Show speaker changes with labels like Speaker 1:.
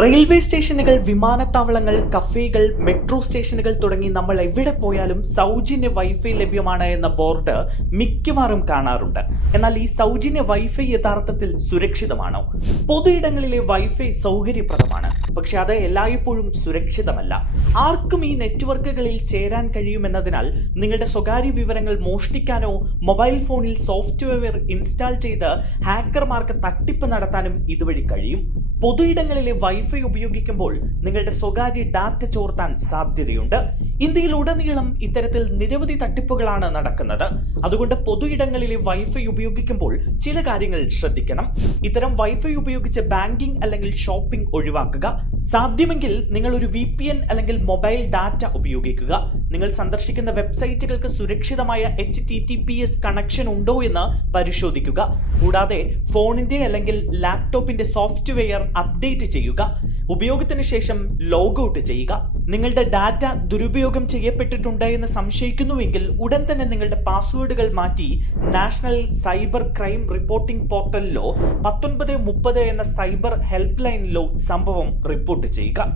Speaker 1: Railway സ്റ്റേഷനുകൾ വിമാനത്താവളങ്ങൾ കഫേകൾ metro സ്റ്റേഷനുകൾ തുടങ്ങി നമ്മൾ എവിടെ പോയാലും സൗജന്യ വൈഫൈ ലഭ്യമാണ് എന്ന ബോർഡ് മിക്കവാറും കാണാറുണ്ട്. എന്നാൽ ഈ സൗജന്യ വൈഫൈ യഥാർത്ഥത്തിൽ സുരക്ഷിതമാണോ? പൊതുയിടങ്ങളിലെ വൈഫൈ സൗകര്യപ്രദമാണ്. പക്ഷെ അത് എല്ലായ്പ്പോഴും സുരക്ഷിതമല്ല. ആർക്കും ഈ നെറ്റ്വർക്കുകളിൽ ചേരാൻ കഴിയുമെന്നതിനാൽ നിങ്ങളുടെ സ്വകാര്യ വിവരങ്ങൾ മോഷ്ടിക്കാനോ മൊബൈൽ ഫോണിൽ സോഫ്റ്റ്വെയർ ഇൻസ്റ്റാൾ ചെയ്ത് ഹാക്കർമാർക്ക് തട്ടിപ്പ് നടത്താനും ഇതുവഴി കഴിയും. പൊതുയിടങ്ങളിലെ വൈഫൈ ഉപയോഗിക്കുമ്പോൾ നിങ്ങളുടെ സ്വകാര്യ ഡാറ്റ ചോർത്താൻ സാധ്യതയുണ്ട്. ഇന്ത്യയിൽ ഉടനീളം ഇത്തരത്തിൽ നിരവധി തട്ടിപ്പുകളാണ് നടക്കുന്നത്. അതുകൊണ്ട് പൊതു ഇടങ്ങളിലെ വൈഫൈ ഉപയോഗിക്കുമ്പോൾ ചില കാര്യങ്ങൾ ശ്രദ്ധിക്കണം. ഇത്തരം വൈഫൈ ഉപയോഗിച്ച് ബാങ്കിംഗ് അല്ലെങ്കിൽ ഷോപ്പിംഗ് ഒഴിവാക്കുക. സാധ്യമെങ്കിൽ നിങ്ങൾ ഒരു വി അല്ലെങ്കിൽ മൊബൈൽ ഡാറ്റ ഉപയോഗിക്കുക. നിങ്ങൾ സന്ദർശിക്കുന്ന വെബ്സൈറ്റുകൾക്ക് സുരക്ഷിതമായ H T T P S connection ഉണ്ടോ എന്ന് പരിശോധിക്കുക. കൂടാതെ ഫോണിന്റെ അല്ലെങ്കിൽ ലാപ്ടോപ്പിന്റെ സോഫ്റ്റ്വെയർ അപ്ഡേറ്റ് ചെയ്യുക. ഉപയോഗത്തിന് ശേഷം ലോഗ് ഔട്ട് ചെയ്യുക. നിങ്ങളുടെ ഡാറ്റ ദുരുപയോഗം ചെയ്യപ്പെട്ടിട്ടുണ്ട് എന്ന് സംശയിക്കുന്നുവെങ്കിൽ ഉടൻ തന്നെ നിങ്ങളുടെ പാസ്വേഡുകൾ മാറ്റി നാഷണൽ സൈബർ ക്രൈം റിപ്പോർട്ടിംഗ് പോർട്ടലിലോ പത്തൊൻപത് മുപ്പത് എന്ന സൈബർ ഹെൽപ്പ് ലൈനിലോ സംഭവം റിപ്പോർട്ട് ചെയ്യുക.